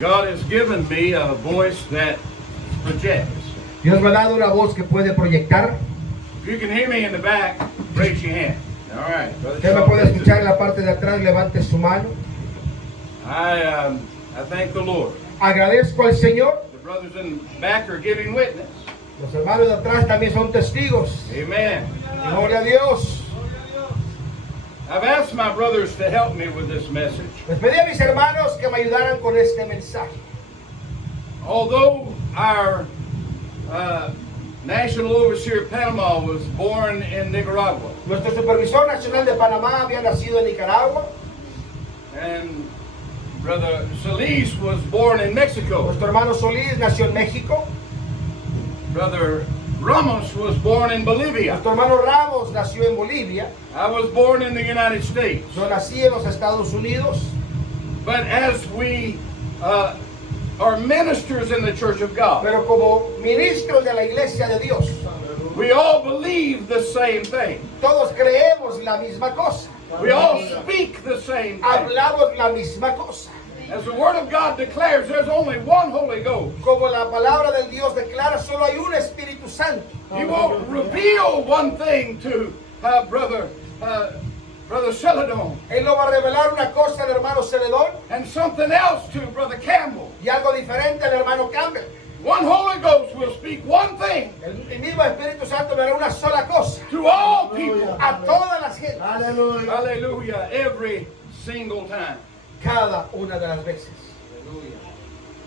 God has given me a voice that projects. Dios me ha dado una voz que puede proyectar. If you can hear me in the back, raise your hand. All right. Brother Usted me Shaw, puede escuchar en la parte de atrás, levante su mano. I thank the Lord. Agradezco al Señor. The brothers in the back are giving witness. Los hermanos de atrás también son testigos. Amen. Gloria a Dios. I've asked my brothers to help me with this message. Les pedí a mis hermanos que me ayudaran con este mensaje. Although our National Overseer of Panama was born in Nicaragua, Nuestro supervisor nacional de Panamá había nacido en Nicaragua. and Brother Solis was born in Mexico. Nuestro hermano Solís nació en México. Brother Ramos was born in Bolivia. Nuestro hermano Ramos nació en Bolivia. I was born in the United States. Yo nací en los Estados Unidos. But as we are ministers in the Church of God, Pero como ministros de la Iglesia de Dios, we all believe the same thing. todos creemos la misma cosa. We all speak the same thing. Hablamos la misma cosa. As the Word of God declares, there's only one Holy Ghost. Como la palabra del Dios declara, solo hay un Espíritu Santo. He will reveal one thing to Brother Celadon, Él no va a revelar una cosa al hermano Celedón and something else to Brother Campbell. y algo diferente al hermano Campbell. One Holy Ghost will speak one thing El mismo Espíritu Santo verá una sola cosa to all people. a todas las gentes. Hallelujah. Every single time. Cada una de las veces.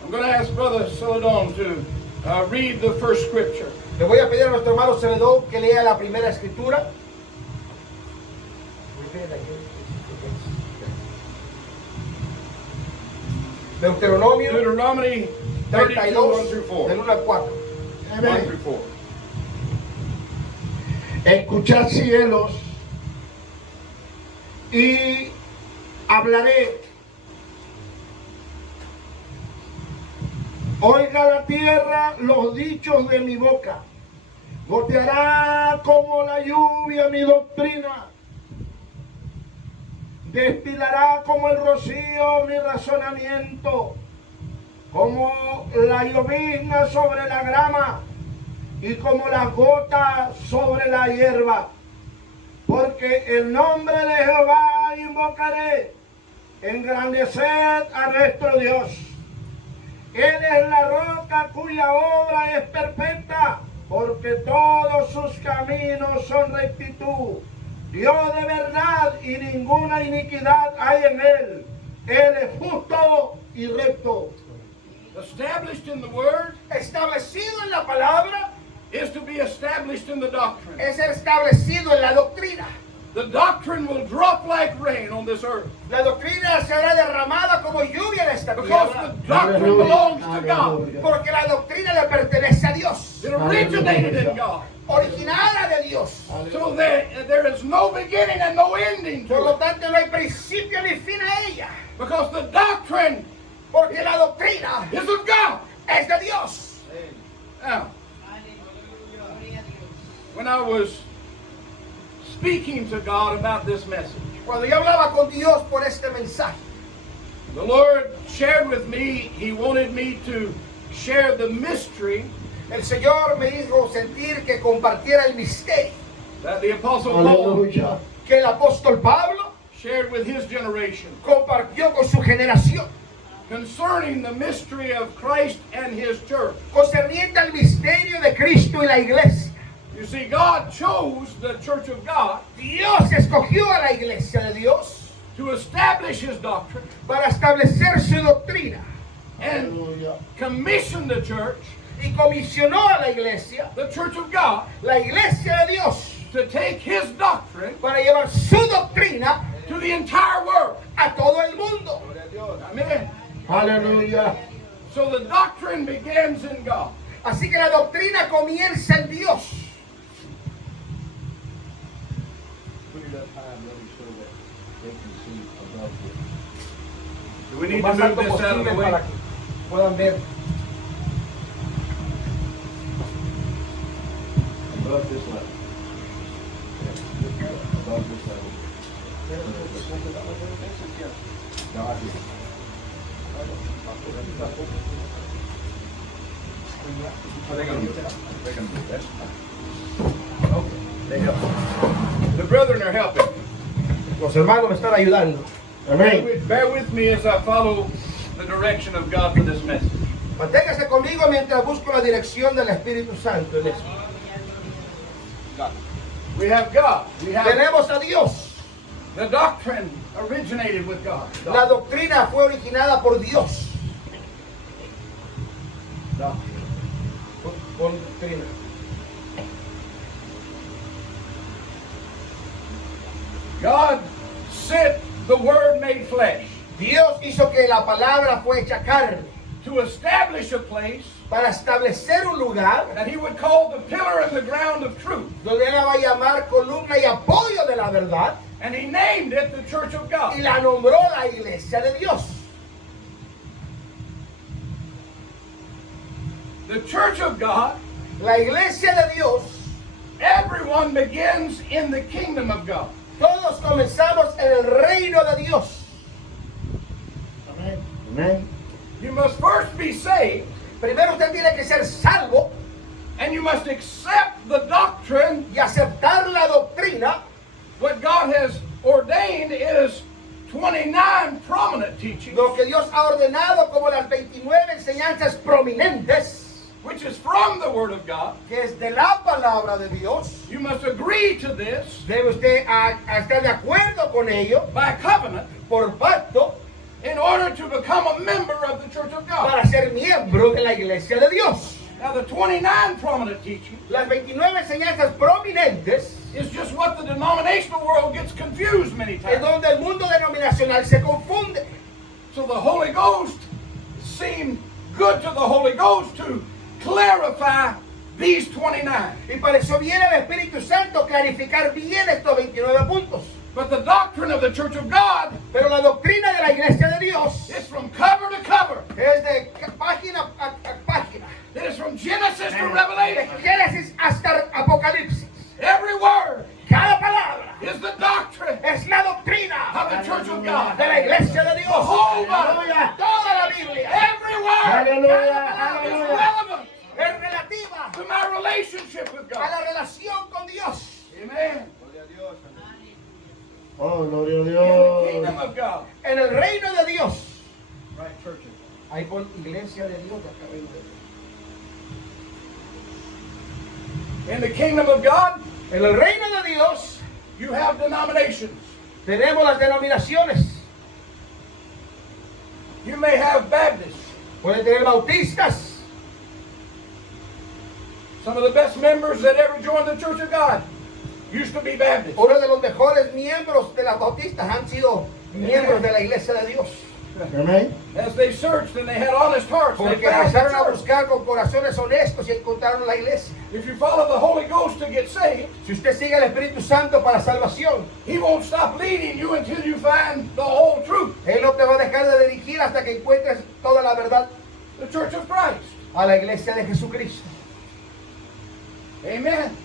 I'm going to ask Brother Celadon to read the first scripture. Le voy a pedir a nuestro hermano Celedón que lea la primera escritura. Deuteronomio Deuteronomy 32, 1 through 32, 4. del 1 al 4. 1 through 4. Escuchad cielos y hablaré. Oiga la tierra los dichos de mi boca. Goteará como la lluvia mi doctrina. Destilará como el rocío mi razonamiento. Como la llovizna sobre la grama y como las gotas sobre la hierba. Porque el nombre de Jehová invocaré. Engrandeced a nuestro Dios. Él es la roca cuya obra es perfecta, porque todos sus caminos son rectitud. Dios de verdad y ninguna iniquidad hay en él. Él es justo y recto. Established in the Word Establecido en la palabra is to be established in the doctrine. es establecido en la doctrina. The doctrine will drop like rain on this earth La doctrina será derramada como lluvia en esta because tierra. the doctrine belongs to God. Porque la doctrina le pertenece a Dios. It originated in God. Originada de Dios. So there is no beginning and no ending Por to lo it. tanto, no hay principio ni fin a ella. Because the doctrine Porque la doctrina is of God. es de Dios. Now, when I was speaking to God about this message, Cuando yo hablaba con Dios por este mensaje, the Lord shared with me, He wanted me to share the mystery el Señor me hizo sentir que compartiera el misterio that the Apostle Paul Aleluya. que el apóstol Pablo shared with his generation compartió con su generación, concerning the mystery of Christ and His church. concerniente al misterio de Cristo y la iglesia. You see, God chose the church of God Dios escogió a la iglesia de Dios to establish His doctrine para establecer su doctrina and Aleluya. commissioned the church, y comisionó a la iglesia, the church of God, la iglesia de Dios, to take His doctrine para llevar su doctrina to the entire world. a todo el mundo. Amen. Aleluya. So the doctrine begins in God. Así que la doctrina comienza en Dios. Do we need Lo to más move alto this out of the posible way? para que puedan ver. Above this level. Above this level. God is. The brethren are helping. Los hermanos me están ayudando. Amén. Bear with me as I follow the direction of God for this message. Manténgase conmigo mientras busco la dirección del Espíritu Santo en eso. We have God. We have Tenemos a Dios. the doctrine originated with God. La doctrina fue originada por Dios. Con doctrina. God sent the Word made flesh Dios hizo que la palabra fue hecha carne to establish a place para establecer un lugar that He would call the pillar and the ground of truth. donde Él la va a llamar columna y apoyo de la verdad, And He named it the Church of y God. la nombró la iglesia de Dios. The Church of God, La iglesia de Dios, everyone begins in the kingdom of God. todos comenzamos en el reino de Dios. Amén. Amén. You must first be saved, Primero usted tiene que ser salvo and you must accept the doctrine. y aceptar la doctrina. What God has ordained is 29 prominent teachings, Lo que Dios ha ordenado como las 29 enseñanzas prominentes, which is from the Word of God. que es de la palabra de Dios. You must agree to this Debe usted a estar de acuerdo con ello by covenant por pacto in order to become a member of the Church of God. para ser miembro de la iglesia de Dios. Now, the 29 prominent teachings Las 29 enseñanzas prominentes is just what the denominational world gets confused many es times. donde el mundo denominacional se confunde. So the Holy Ghost seemed good to the Holy Ghost to clarify these 29. Y pareció bien al Espíritu Santo clarificar bien estos 29 puntos. But the doctrine of the Church of God Pero la doctrina de la iglesia de Dios is from cover to cover. es de página a página. It is from Genesis to De Revelation. Génesis hasta Apocalipsis. Every word Cada palabra is the doctrine es la doctrina of the Church of God. de la iglesia de Dios. The whole Bible. Aleluya. Toda la Biblia Every word Aleluya, is aleluya. relevant es relativa to my relationship with a God. la relación con Dios. Amen. Oh, gloria a In the Dios. kingdom of God. En el reino de Dios. Right, churches. Hay con iglesia de Dios. Acá vengo. In the kingdom of God, En el reino de Dios you have denominations. tenemos las denominaciones. You may have Baptists. Pueden tener bautistas. Some of the best members that ever joined the Church of God used to be Baptists. Uno de los mejores miembros de las bautistas han sido miembros de la iglesia de Dios. Amén. As they searched and they had honest hearts, they Porque found the empezaron a church. buscar con corazones honestos y encontraron la iglesia. If you follow the Holy Ghost to get saved, Si usted sigue al Espíritu Santo para salvación, He won't stop leading you until you find the whole truth. Él no te va a dejar de dirigir hasta que encuentres toda la verdad The Church of Christ. a la iglesia de Jesucristo. Amen.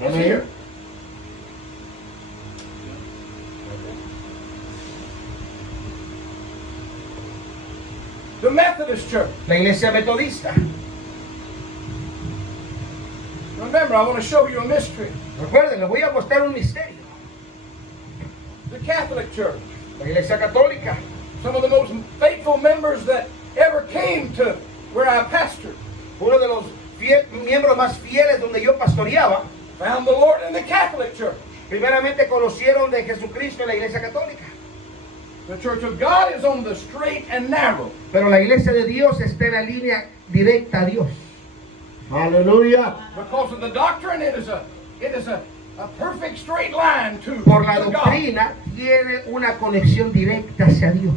It's Amén. here. The Methodist Church. La iglesia metodista. Remember, I want to show you a mystery. Recuerden, les voy a mostrar un misterio. The Catholic Church. La iglesia católica. Some of the most faithful members that ever came to where I pastored Uno de los miembros más fieles donde yo pastoreaba, found the Lord in the Catholic Church. primeramente conocieron de Jesucristo en la iglesia católica. The Church of God is on the straight and narrow. Pero la iglesia de Dios está en la línea directa a Dios. Aleluya. Because of the doctrine, it is a perfect straight line to Por la God. doctrina tiene una conexión directa hacia Dios.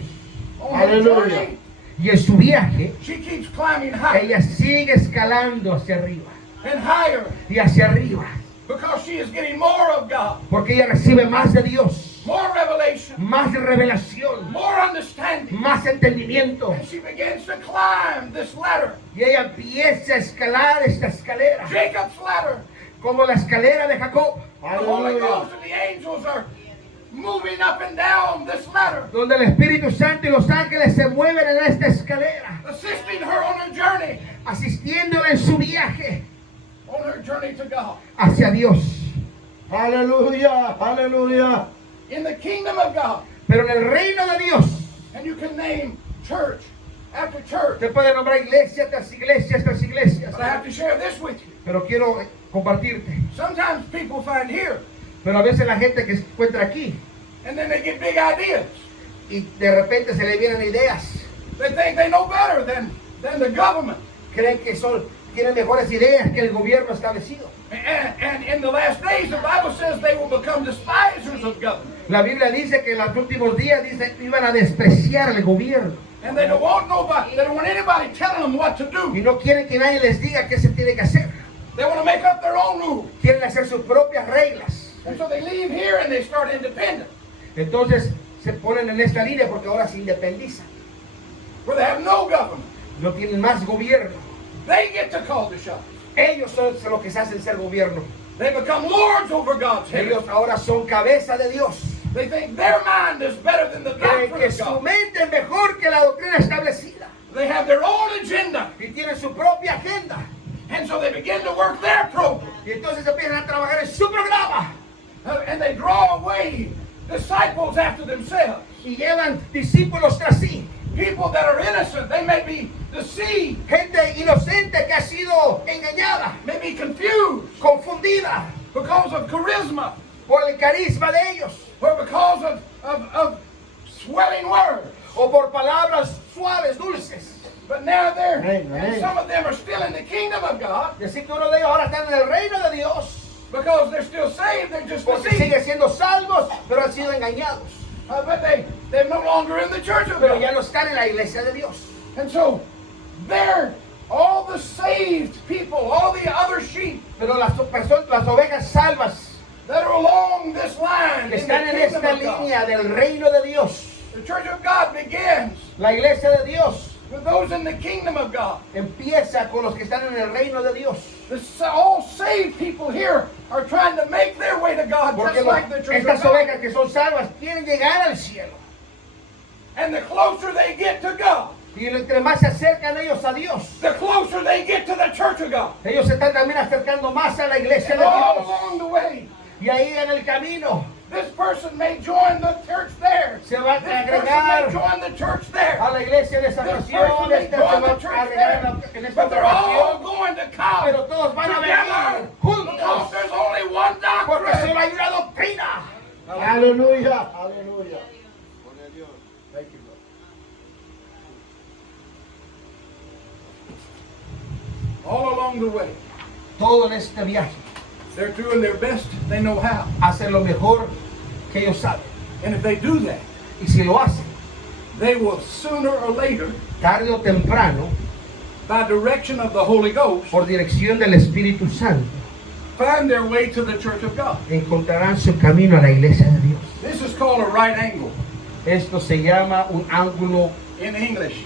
On her Aleluya. journey, Y en su viaje, she keeps climbing higher ella sigue escalando hacia arriba and higher y hacia arriba. because she is getting more of God, Porque ella recibe más de Dios, more revelation, más revelación, more understanding. más entendimiento. And she begins to climb this ladder, Y ella empieza a escalar esta escalera, Jacob's ladder. como la escalera de Jacob. The Holy Aleluya. Ghost and the angels are moving up and down this ladder, donde el Espíritu Santo y los ángeles se mueven en esta escalera, assisting her on her journey, asistiéndola en su viaje on her journey to God. hacia Dios. Aleluya, aleluya. In the kingdom of God, Pero en el reino de Dios, and you can name church after church, usted puede nombrar iglesia tras iglesia tras iglesias. but I have to share this with you. Pero quiero compartirte. Sometimes people find here, Pero a veces la gente que se encuentra aquí and then they get big ideas. y de repente se le vienen ideas, They think they know better than the government. creen que tienen mejores ideas que el gobierno establecido. And in the last days, the Bible says they will become despisers of government. La Biblia dice que en los últimos días iban a despreciar el gobierno And they don't want nobody, they don't want anybody telling them what to y do. no quieren que nadie les diga qué se tiene que hacer. They want to make up their own rules. Quieren hacer sus propias reglas. And so they leave here and they start independent, Entonces se ponen en esta línea porque ahora se independizan. where they have no government. No tienen más gobierno. They get to call the shots. Ellos son los que se hacen ser gobierno. They become lords over God's head. Ellos ahora son cabeza de Dios. They think their mind is better than the Creen doctrine que of su God. mente es mejor que la doctrina establecida. They have their own agenda. Y tienen su propia agenda. And so they begin to work their program. Y entonces empiezan a trabajar en su programa. And they draw away disciples after themselves. Y llevan discípulos tras sí. People that are innocent, they may be deceived, Gente inocente que ha sido engañada, may be confused confundida because of charisma por el carisma de ellos. or because of swelling words. O por palabras suaves, dulces. But now they're, Amen, amen. and some of them are still in the kingdom of God Y así que uno de ellos ahora está en el reino de Dios. because they're still saved, they're just Porque deceived. siguen siendo salvos, pero han sido engañados. But they're no longer in the church of Pero ya God. no están en la iglesia de Dios. And so they're all the saved people, all the other sheep Pero las ovejas salvas that are along this line que in the están en kingdom esta of God. línea del reino de Dios. The church of God begins La iglesia de Dios with those in the kingdom of God. empieza con los que están en el reino de Dios. All saved people here are trying to make their way to God Porque just like the church estas of God. ovejas que son salvas quieren llegar al cielo. And the closer they get to God, Y entre más se acercan ellos a Dios, the closer they get to the church of God. ellos se están también acercando más a la iglesia And de all Dios. along the way, Y ahí en el camino this person may join the church there. se va a This person agregar may join the church there. a la iglesia de esa This nación, person may este se va join the a church agregar there. en esta But they're all nación, going to come pero todos van a together venir because juntos, there's only one porque solo doctrine. hay una doctrina. Aleluya, aleluya. Thank you, brother. All along the way, Todo en este viaje they're doing their best they know how. hacen lo mejor que ellos saben. And if they do that, Y si lo hacen, they will sooner or later, tarde o temprano, by direction of the Holy Ghost, por dirección del Espíritu Santo, find their way to the church of God. encontrarán su camino a la iglesia de Dios. This is called a right angle Esto se llama un ángulo in English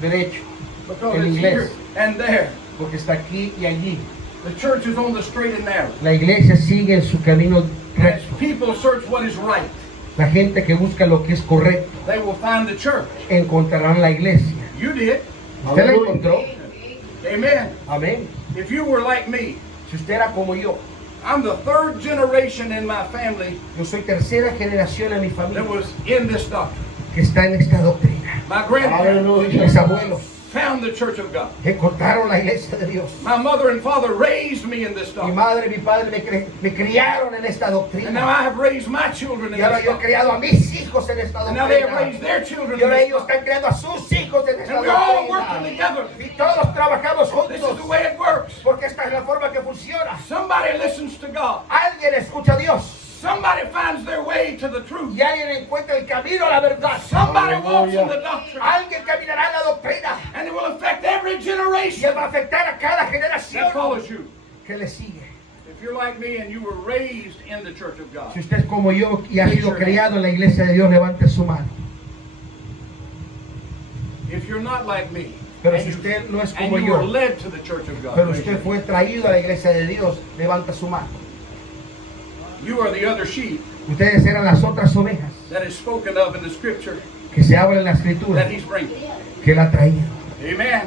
derecho, because En it's inglés. here and there. porque está aquí y allí. The church is on the straight and narrow. La iglesia sigue en su camino As recto. people search what is right, La gente que busca lo que es correcto they will find the church. encontrarán la iglesia. You did. ¿Usted la Aleluya. encontró? Amen. Amén. If you were like me, Si usted era como yo, I'm the third generation in my family yo soy tercera generación en mi that familia was in this doctrine. que está en esta doctrina. My grandparents Aleluya. Mis abuelos found the church of God. encontraron la iglesia de Dios. My mother and father raised me in this Mi doctrine. madre y mi padre me criaron en esta And now doctrina. I have raised my children in Y ahora this yo he doctrine. criado a mis hijos en esta And now they have doctrina. raised their children Y in ahora this ellos doctrine. están creando a sus hijos en esta And we're all working doctrina. together. Y todos trabajamos This is the juntos. way it works. Porque esta es la forma que funciona. Somebody listens to God. Alguien escucha a Dios. Somebody finds their way to the truth. Y alguien encuentra el camino a la verdad. Somebody walks in Hallelujah. the doctrine. Alguien caminará en la doctrina. And it will affect every Y generation él va a afectar a cada that generación follows you. que le sigue. If you're like me and you were raised in the church of God, Si usted es como yo y ha sido criado en la iglesia de Dios, levante su mano. if you're not like me, Pero and si you, usted no es and como you were yo, led to the church of God, pero raise your usted hand. fue traído a la iglesia de Dios, levanta su mano. You are the other sheep Ustedes eran las otras ovejas that is spoken of in the scripture que se habla en la escritura, that he's bringing. que él ha traído. Amen.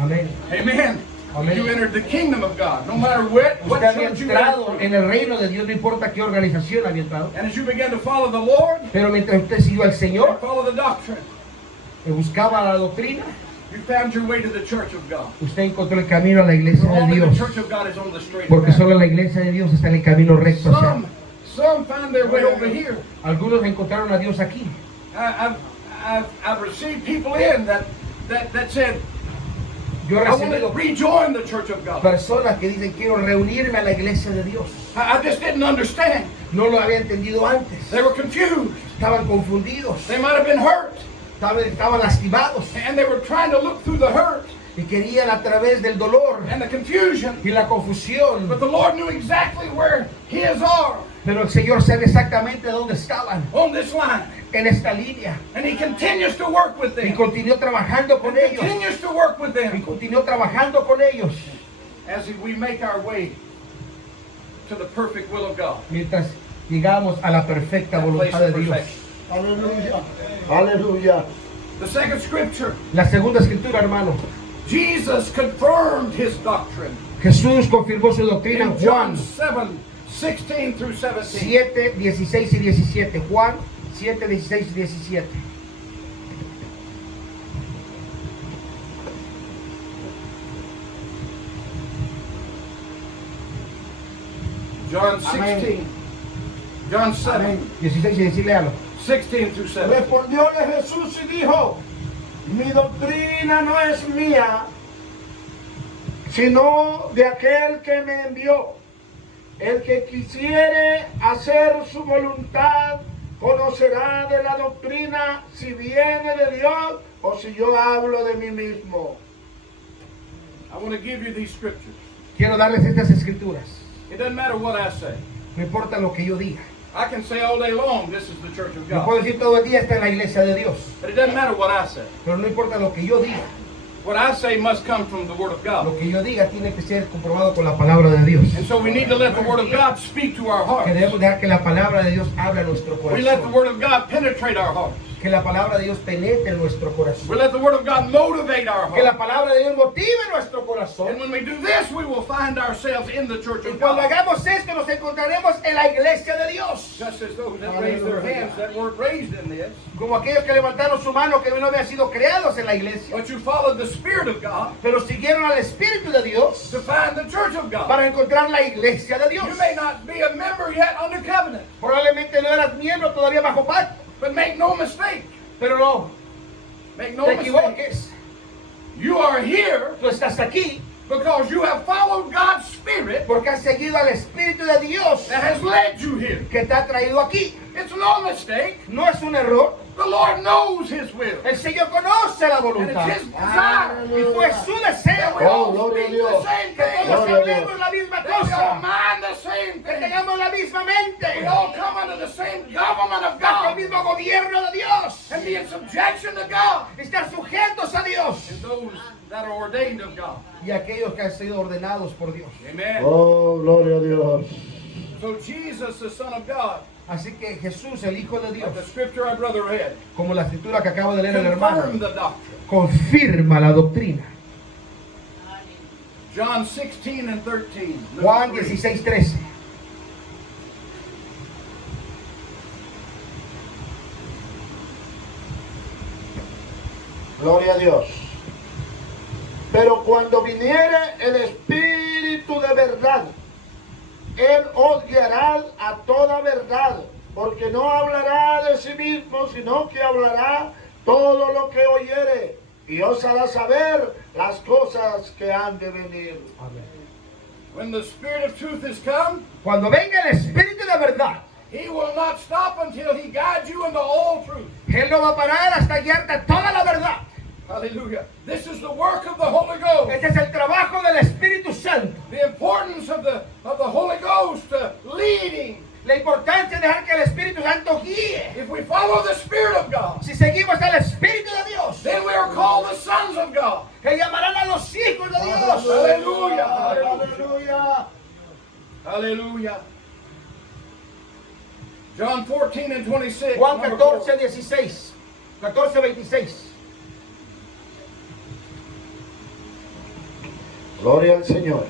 Amén. Amen. Amen. You entered the kingdom of God, no matter what Usted había church you entrado entered. en el reino de Dios, no importa qué organización había entrado. And as you began to follow the Lord, Pero mientras usted siguió al and Señor follow the doctrine, y buscaba la doctrina, you found your way to the church of God. usted encontró el camino a la iglesia de Only the Dios. church of God is on the straight Porque path. solo la iglesia de Dios está en el camino recto hacia. Some find their way over here. Algunos encontraron a Dios aquí. I've received people in that said, Yo he I want to recibido rejoin the church of God. personas que dicen quiero reunirme a la iglesia de Dios. I just didn't understand. No lo había entendido antes. They were confused. Estaban confundidos. They might have been hurt. Estaban lastimados. And they were trying to look through the hurt Y querían a través del dolor and the confusion. y la confusión. But the Lord knew exactly where His are Pero el Señor sabe exactamente dónde estaban. on this line. En esta línea. And He continues to work with Y them. continuó trabajando con ellos. Continues to work with Y them continuó trabajando con ellos. as we make our way to the perfect will of God. Mientras llegamos a la perfecta That place voluntad de of Dios. perfection. Aleluya. Aleluya. The second scripture, La segunda escritura, hermano. Jesus confirmed His doctrine. Jesús confirmó su doctrina en In John Juan 7, 16 through 17. 7, 16 y 17. Juan 7, 16 y 17. John 16. John 7, 16 y 16, léalo. 16 through 17. Respondióle Jesús y dijo, mi doctrina no es mía, sino de aquel que me envió. El que quisiere hacer su voluntad, conocerá de la doctrina si viene de Dios o si yo hablo de mí mismo. I want to give you these scriptures. Quiero darles estas escrituras. It doesn't matter what I say. No importa lo que yo diga. I can say all day long, this is the church of Yo puedo God. decir todo el día está en la iglesia de Dios. But it doesn't matter what I say. Pero no importa lo que yo diga. What I say must come from the Word of God. Lo que yo diga tiene que ser comprobado con la palabra de Dios. And so we need to let the Word of God speak to our Que hearts. debemos dejar que la palabra de Dios hable a nuestro We let the corazón. Word of God penetrate our hearts. Que la palabra de Dios penetre en nuestro We corazón. let the Word of God motivate our Que la hearts. palabra de Dios motive nuestro And corazón. when we do this, we will find ourselves in the church Y of cuando God. hagamos esto nos encontraremos en la iglesia de Dios. Just as those that raised their hands that weren't raised in this, Como aquellos que levantaron su mano que no habían sido creados en la iglesia. but you followed the Spirit of God Pero siguieron al Espíritu de Dios to find the church of God. para encontrar la iglesia de Dios. You may not be a member yet under covenant, Probablemente no eras miembro todavía bajo pacto. but make no mistake. Pero no Make no te mistake. equivoques. You are here Tú estás aquí because you have followed God's Spirit porque has seguido al Espíritu de Dios that has led you here. que te ha traído aquí. It's no mistake. No es un error. The Lord knows His will. El Señor conoce la And voluntad. it's His desire Y fue su that deseo we all gloria a speak Dios. the same que thing. todos Gloria a hablemos Dios. la misma That we all cosa. mind the same Que thing. tengamos la misma We mente. all come under the same government of Bajo el God mismo gobierno de Dios. and be in subjection to God Estar sujetos a Dios. and those that are ordained of God. Y aquellos que han sido ordenados por Dios. Amen. Oh, gloria a Dios. So Jesus, the Son of God, Así que Jesús, el Hijo de Dios, like the scripture our brother read, como la escritura que acaba de leer el hermano, confirmed the doctrine. confirma la doctrina. John 16 and 13. Juan number 3. 16, 13. Gloria a Dios. Pero cuando viniere el Espíritu de verdad, Él os guiará a toda verdad, porque no hablará de sí mismo, sino que hablará todo lo que oyere, y os hará saber las cosas que han de venir. When the Spirit of truth is come, Cuando venga el Espíritu de verdad, He will not stop until He guides you into all truth. Él no va a parar hasta guiarte a toda la verdad. Hallelujah. This is the work of the Holy Ghost. Este es el trabajo del Espíritu Santo. The importance of the Holy Ghost leading. La importancia de dejar que el Espíritu Santo guíe. If we follow the Spirit of God, Si seguimos al Espíritu de Dios, then we are called the sons of God. que llamarán a los hijos de Dios. Aleluya. Aleluya. Hallelujah. John 14 and 26. Juan number 14, 4. 16. 14, 26. Gloria al Señor.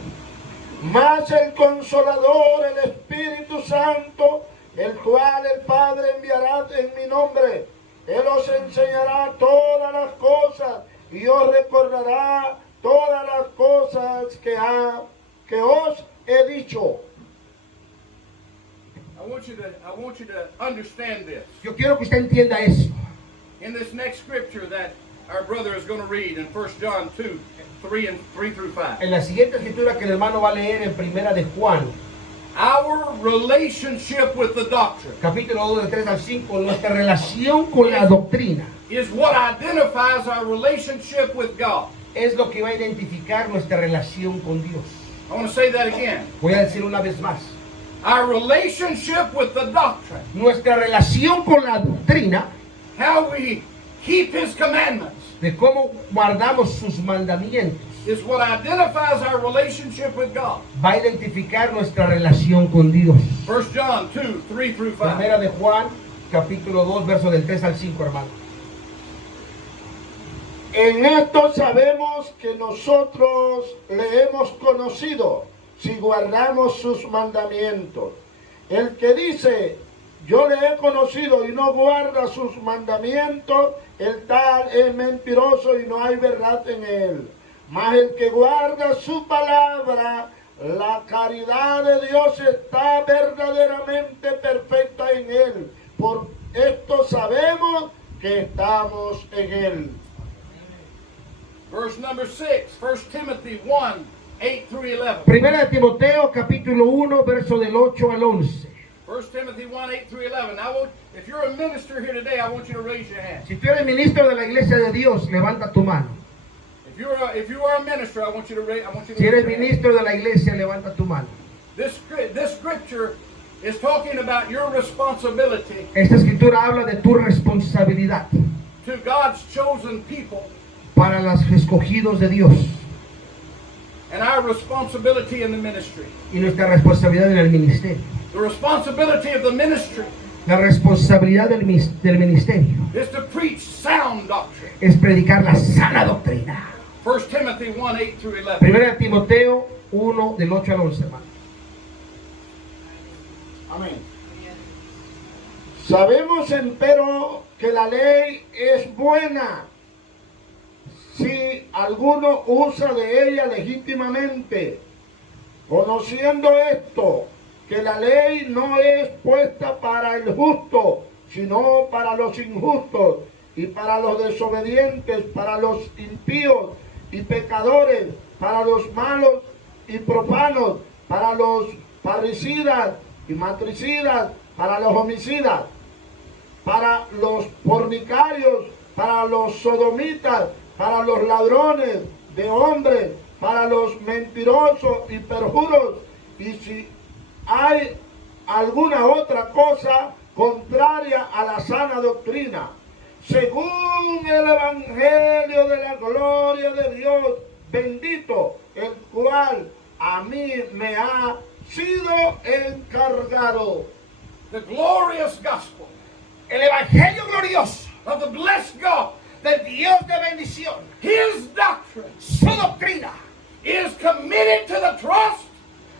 Mas el Consolador, el Espíritu Santo, el cual el Padre enviará en mi nombre, Él os enseñará todas las cosas y os recordará todas las cosas que os he dicho. I want you to understand this. Yo quiero que usted entienda eso. In this next scripture that our brother is going to read in 1 John 2, 3 through 5. En la siguiente escritura que el hermano va a leer en primera de Juan, Our relationship with the doctrine capítulo 2 del 3 al 5, nuestra relación con la doctrina is what identifies our relationship with God. es lo que va a identificar nuestra relación con Dios. I want to say that again. Voy a decir una vez más. Our relationship with the doctrine, Nuestra relación con la doctrina, how we keep His commandments, de cómo guardamos sus mandamientos, is what identifies our relationship with God. va a identificar nuestra relación con Dios. 1 John 2, 3 through 5. Primera de Juan, capítulo 2, verso del 3 al 5, hermano. En esto sabemos que nosotros le hemos conocido si guardamos sus mandamientos. El que dice, yo le he conocido y no guarda sus mandamientos, el tal es mentiroso y no hay verdad en él. Mas el que guarda su palabra, la caridad de Dios está verdaderamente perfecta en él. Por esto sabemos que estamos en él. Verse number 6, 1 Timothy 1, 8 through 11. Primera de Timoteo, capítulo 1, verso del 8 al 11. 1 Timothy 1, 8 through 11. Now, if you're a minister here today, I want you to raise your hand. Si tú eres ministro de la iglesia de Dios, levanta tu mano. If you are a minister, I want you to raise. Si eres ministro de la iglesia, levanta tu mano. This scripture is talking about your responsibility Esta escritura habla de tu responsabilidad to God's chosen people para los escogidos de Dios and our responsibility in the ministry. y nuestra responsabilidad en el ministerio. The responsibility of the ministry La responsabilidad del ministerio is to preach sound doctrine. es predicar la sana doctrina. 1 Timothy 1, 8 through 11. Primera de Timoteo 1, del 8 al 11, hermano. Amén. Sabemos empero que la ley es buena si alguno usa de ella legítimamente, conociendo esto, que la ley no es puesta para el justo, sino para los injustos y para los desobedientes, para los impíos y pecadores, para los malos y profanos, para los parricidas y matricidas, para los homicidas, para los fornicarios, para los sodomitas, para los ladrones de hombres, para los mentirosos y perjuros, y si hay alguna otra cosa contraria a la sana doctrina, según el Evangelio de la gloria de Dios, bendito, el cual a mí me ha sido encargado. The glorious gospel El evangelio glorioso of the blessed God, del Dios de bendición, His doctrine, su doctrina is committed to the trust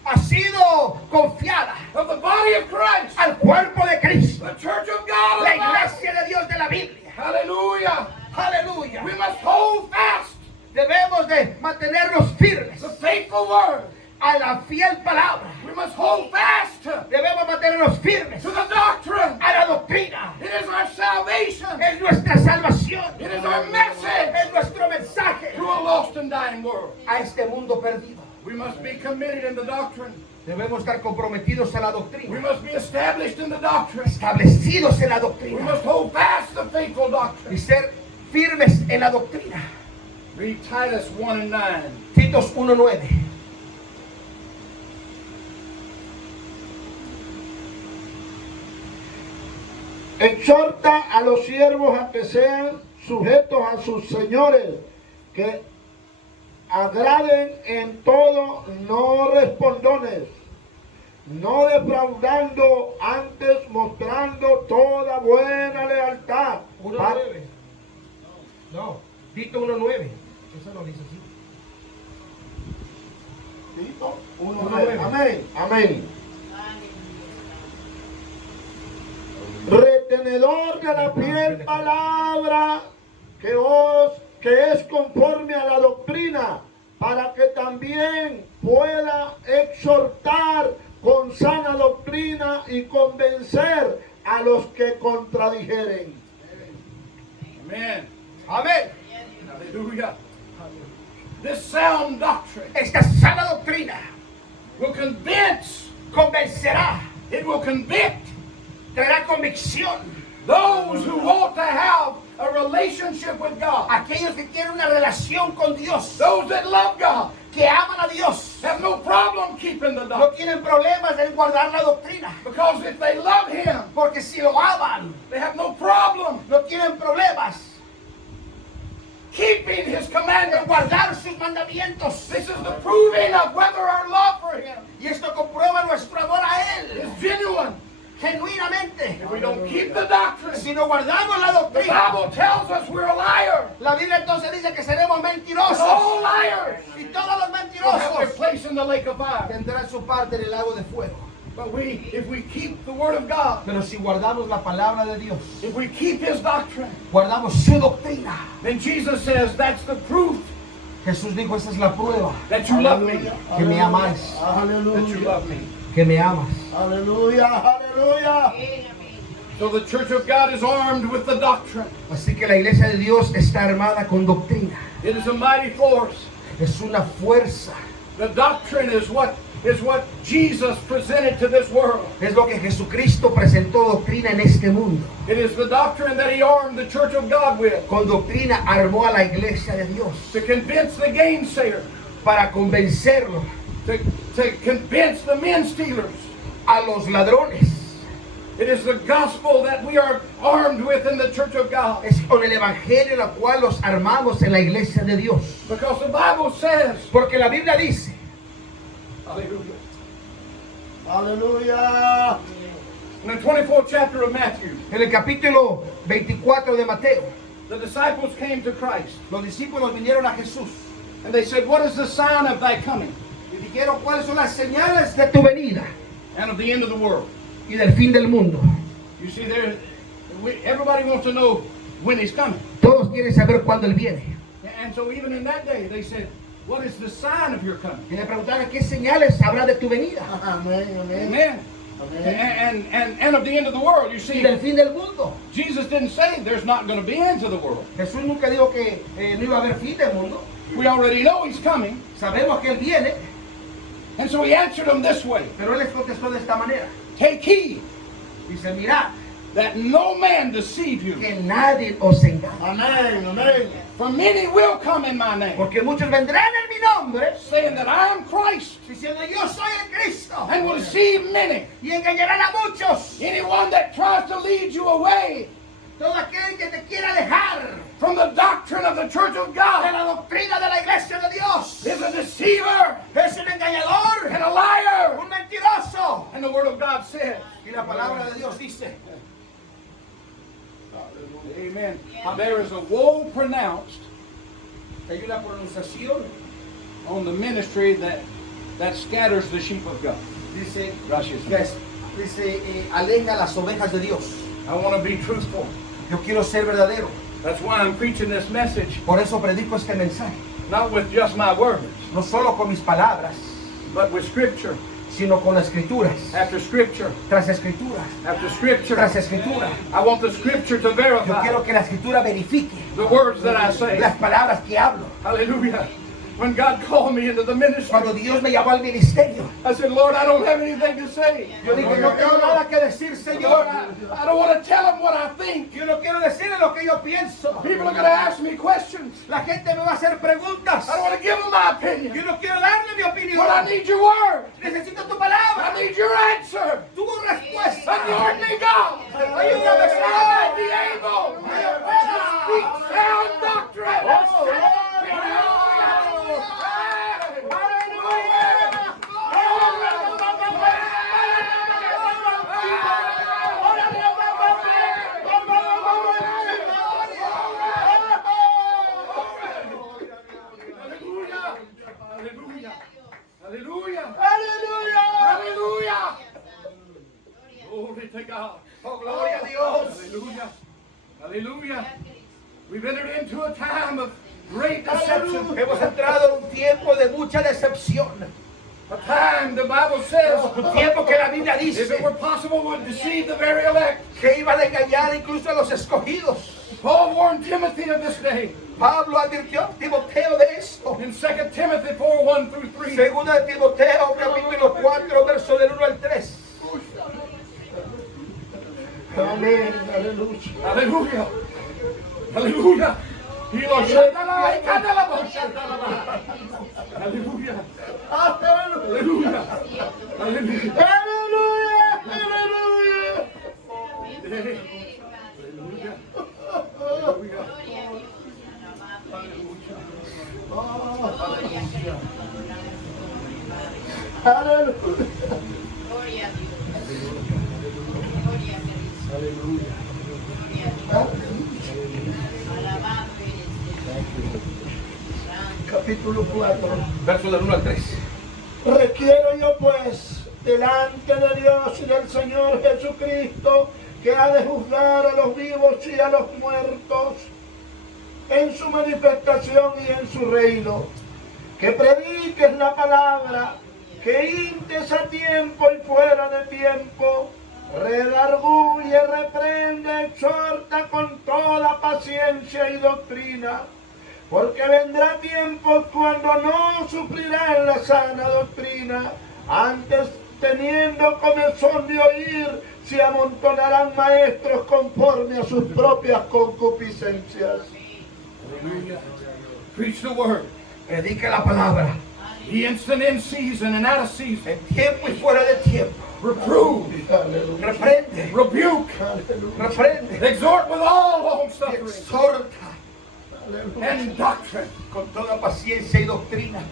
ha sido confiada of the body of Christ, al cuerpo de Cristo, the church of God. la of the Bible. iglesia de Dios de la Biblia. Hallelujah. Aleluya. We must hold fast Debemos de mantenernos firmes the faithful word. a la fiel palabra. We must hold fast to Debemos mantenernos firmes the doctrine. a la doctrina. It is our salvation. Es nuestra salvación. It is our message Es nuestro mensaje to a lost and dying world. a este mundo perdido. We must be committed in the doctrine. Debemos estar comprometidos a la We doctrina, must be established in the doctrine. establecidos en la We doctrina must hold fast the faithful y doctrine. ser firmes en la doctrina. Read Titus 1 and 9. Titos 1:9. Exhorta a los siervos a que sean sujetos a sus señores, que agraden en todo, no respondones, no defraudando, antes mostrando toda buena lealtad. 1:9. No, Tito 1:9. Eso no dice así. Tito 1:9. Amén, amén. Retenedor de la fiel palabra que es conforme a la doctrina, para que también pueda exhortar con sana doctrina y convencer a los que contradijeren. Amen. Amén. Hallelujah. This sound doctrine Esta sana doctrina will convince, convencerá, it will convict traerá convicción those who want to have a relationship with God. a aquellos que quieren una relación con Dios, Those that love God que aman a Dios. have no problem keeping the No doctrine. tienen problemas en guardar la doctrina, Because if they love Him, porque si lo aman, they have no problem no tienen problemas keeping His en commandments. guardar sus mandamientos. This is the proving of whether our love for Him Y esto comprueba nuestro amor a Él is genuine. genuinamente. If we don't keep the doctrine, Si no guardamos la the doctrina, Bible tells us we're a liar. la Biblia entonces dice que seremos And mentirosos. all liars Y todos los will have their mentirosos place in the lake of fire. tendrán su parte en el lago de fuego. But if we keep the Word of God, Pero si guardamos la palabra de Dios, if we keep His doctrine, guardamos su doctrina, then Jesus says that's the proof Jesús dijo, esa es la prueba, that you love me. que me amáis, That you Aleluya. love me. que me amas. Aleluya, aleluya. So the church of God is armed with the doctrine. Así que la iglesia de Dios está armada con doctrina. It is a mighty force. Es una fuerza. The doctrine is what Jesus presented to this world. Es lo que Jesucristo presentó doctrina en este mundo. It is the doctrine that He armed the church of God with Con doctrina armó a la iglesia de Dios to convince the gainsayer, para convencerlo to convince the men stealers. a los ladrones. It is the gospel that we are armed with in the church of God. Es con el evangelio la cual los armamos en la iglesia de Dios. Because the Bible says, Porque la Biblia dice hallelujah, Aleluya. in the 24th chapter of Matthew, en el capítulo 24 de Mateo, the disciples came to Christ los discípulos vinieron a Jesús and they said, what is the sign of thy coming y dijeron cuáles son las señales de tu venida and of the end of the world? y del fin del mundo. You see, everybody wants to know when He's coming. Todos quieren saber cuándo Él viene. And so even in that day, they said, what is the sign of your coming? Y le preguntaron qué señales habrá de tu venida Amén, amén. Amen. Amén. And of the end of the world. You y see, del fin del mundo. Jesus didn't say there's not going to be end to the world. Jesús nunca dijo que no iba a haber fin del mundo. We already know He's coming. Sabemos que Él viene, And so He answered them this way. pero Él les contestó de esta manera. Take heed Dice, mirad, that no man deceive you. que nadie os engañe. Amén, amén. For many will come in my name, Porque muchos vendrán en mi nombre, saying that I am Christ, diciendo yo soy el Cristo. and will deceive many. Y engañarán a muchos. Anyone that tries to lead you away Todo aquel que te quiera alejar from the doctrine of the church of de God la doctrina de la iglesia de Dios. is a deceiver Es un engañador, and a liar. un mentiroso. And the Word of God says, Y la palabra de Dios dice, amen, there is a woe pronounced hay una pronunciación, on the ministry that scatters the sheep of God. dice, Gracias. aleja las ovejas de Dios. I want to be truthful. Yo quiero ser verdadero. That's why I'm preaching this message, Por eso predico este mensaje. not with just my words, No solo con mis palabras, but with Scripture sino con las escrituras. after Scripture Tras escritura, after Scripture. tras escritura. I want the Scripture to Yo verify quiero que la escritura verifique the words that I say. las palabras que hablo. Hallelujah. When God called me into the ministry, Cuando Dios me llamó al ministerio, I said, Lord, I don't have anything to say. yo dije, no tengo nada que decir, Lord, Señor. I don't want to tell them what I think. Yo no quiero decirle lo que yo pienso. People are going to ask me questions. La gente me va a hacer preguntas. I don't want to give them my opinion. Yo no quiero darle mi opinión. But I need your word. Necesito tu palabra, I need your answer. tu respuesta. Anoint me, God. Ayúdame, That I may be able to speak sound doctrine. Hallelujah. Hallelujah. Aleluya. Hallelujah. Glory to God. Oh, gloria a Dios. Hallelujah. Hallelujah. We've entered into a time of great deception. Hemos entrado en un tiempo de mucha decepción. A time, the Bible says, Un tiempo que la Biblia if dice it were possible, would deceive the very elect. que iban a engañar incluso a los escogidos. Paul warned Timothy of this day Pablo advirtió a Timoteo de esto. in 2 Timothy 4:1 through 3. Segunda de Timoteo, capítulo 4, verso del 1 al 3. Amén. Aleluya. Hallelujah. Hallelujah. Hallelujah. Hallelujah. Hallelujah. Hallelujah. Aleluya. Aleluya. Aleluya. Gloria a Dios. Gloria a Cristo. Hallelujah. Gloria a Dios. Alabado eres Dios. Santo. Capítulo 4. Verso del 1 al 3. Requiero yo pues delante de Dios y del Señor Jesucristo, que ha de juzgar a los vivos y a los muertos en su manifestación y en su reino, que prediques la palabra, que intes a tiempo y fuera de tiempo, redarguye, reprende, exhorta con toda paciencia y doctrina, porque vendrá tiempo cuando no sufrirán la sana doctrina, antes teniendo comezón de oír, se amontonarán maestros conforme a sus propias concupiscencias. Hallelujah. Preach the word. Predique la palabra. Be instant in season and out of season. En tiempo y fuera de tiempo. Reprove. Aleluya. Reprende. Rebuke. Aleluya. Reprende. Exhort with all long suffering Exhorta and doctrine. con toda paciencia y doctrina.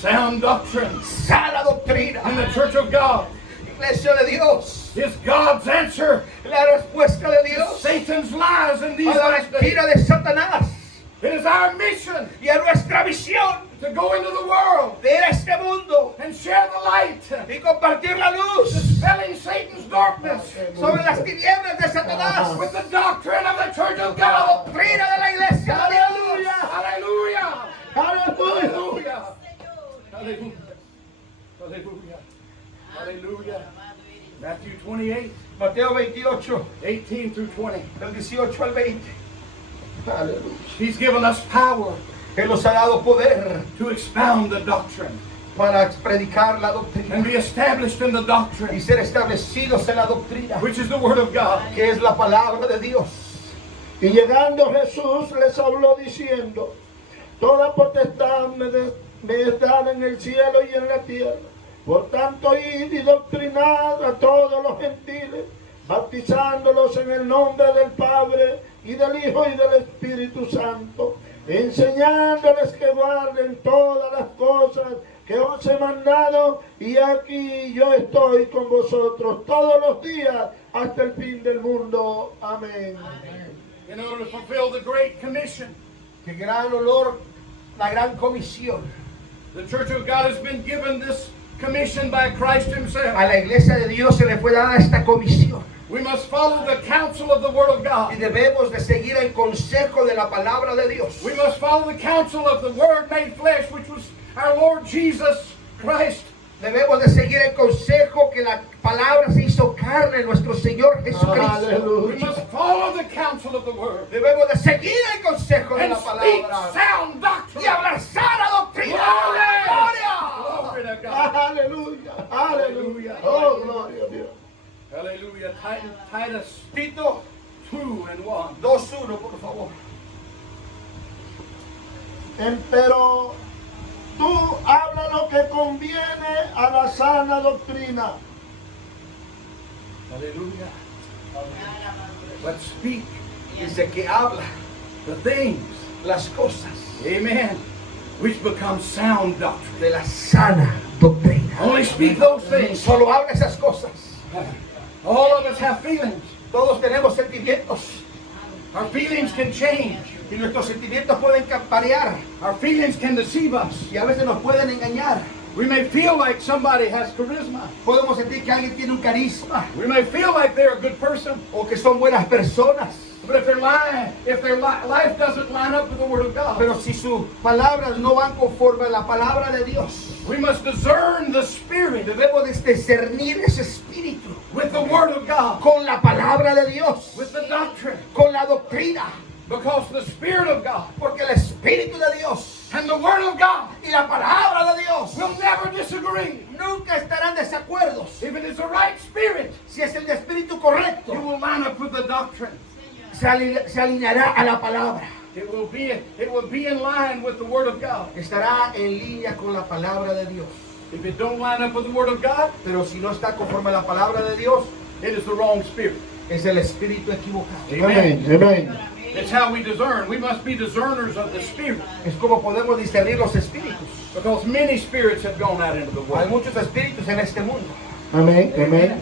Sound doctrine Sana doctrina. in the church of God Iglesia de Dios. is God's answer La respuesta de to Dios Satan's lies in these a la last days. mentira de Satanás. It is our mission Y a nuestra visión to go into the world de ir a este mundo and share the light, y compartir la luz dispelling Satan's darkness sobre las tinieblas de Satanás. with the doctrine of the church of La God. doctrina de la iglesia de Dios. Hallelujah. Aleluya. Hallelujah. Hallelujah. Hallelujah. Hallelujah. Matthew 28, Mateo 28, 18 through 20. del 18 al 20. Aleluya. He's given us power Él nos ha dado poder to expound the doctrine para predicar la doctrina and be established in the y doctrine, ser establecidos en la doctrina, which is the word of God. que es la palabra de Dios. Y llegando Jesús les habló diciendo: toda potestad me es dada en el cielo y en la tierra. Por tanto, id y doctrinad a todos los gentiles, bautizándolos en el nombre del Padre y del Hijo y del Espíritu Santo, enseñándoles que guarden todas las cosas que os he mandado, y aquí yo estoy con vosotros todos los días hasta el fin del mundo. Amén. In order to fulfill the Great Commission, Qué gran honor, la gran comisión. the Church of God has been given this commission by Christ A Himself. la iglesia de Dios se le fue dada esta comisión We must follow the counsel of the Word of y God. debemos de seguir el consejo de la palabra de Dios. We must follow the counsel of the Word made flesh, which was our Lord Jesus Christ. Debemos de seguir el consejo que la palabra se hizo carne en nuestro Señor Jesucristo. We Aleluya. must follow the counsel of the Word Debemos de seguir el consejo de and la speak palabra sound doctrine. y hablar sana doctrina. ¡Gloria! Glory to God. Aleluya, aleluya. Oh, gloria a Dios. Hallelujah. Titus Tito 2 and 1. 2:1, por favor. Pero tú habla lo que conviene a la sana doctrina. Hallelujah. But speak Dice que habla the things, las cosas amen, which become sound doctrine. de la sana doctrina. Only speak those things. Solo habla esas cosas. All of us have feelings. Todos tenemos sentimientos. Our feelings can change. Y nuestros sentimientos pueden variar. Our feelings can deceive us. Y a veces nos pueden engañar. We may feel like somebody has charisma. Podemos sentir que alguien tiene un carisma. We may feel like they're a good person. O que son buenas personas. But if their life doesn't line up with the Word of God, Pero si sus palabras no van conforme a la palabra de Dios, we must discern the Spirit debemos discernir ese espíritu with the Word of God, con la palabra de Dios, with the doctrine. con la doctrina. Because the Spirit of God Porque el espíritu de Dios and the Word of God y la palabra de Dios will never disagree. nunca estarán desacuerdos. If it is the right spirit, Si es el espíritu correcto, it will line up with the doctrine. se alineará a la palabra. It will be in line with the Word of God. Estará en línea con la palabra de Dios. If it don't line up with the Word of God, Pero si no está conforme a la palabra de Dios, it is the wrong spirit. es el espíritu equivocado. Amen. Amén. It's how we discern. We must be discerners of the Spirit. Es como podemos discernir los espíritus. Because many spirits have gone out into the Hay world. muchos espíritus en este mundo. Amén. Amén.